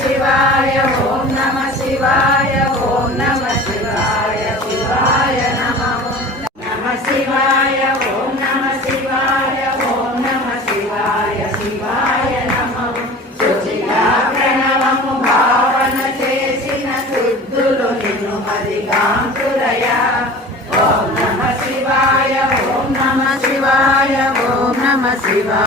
శివాయ ఓం నమ శివాయ ఓం నమ శివాయ శివాయ నమః నమ శివాయ ఓం నమ శివాయ ఓం నమ శివాయ శివాయ నమః శుచిగా ప్రణవము భావన చేసిన సిద్ధులు నిన్ను మదిగాంతురయా ఓం నమ శివాయ ఓం నమ శివాయ ఓం నమ శివాయ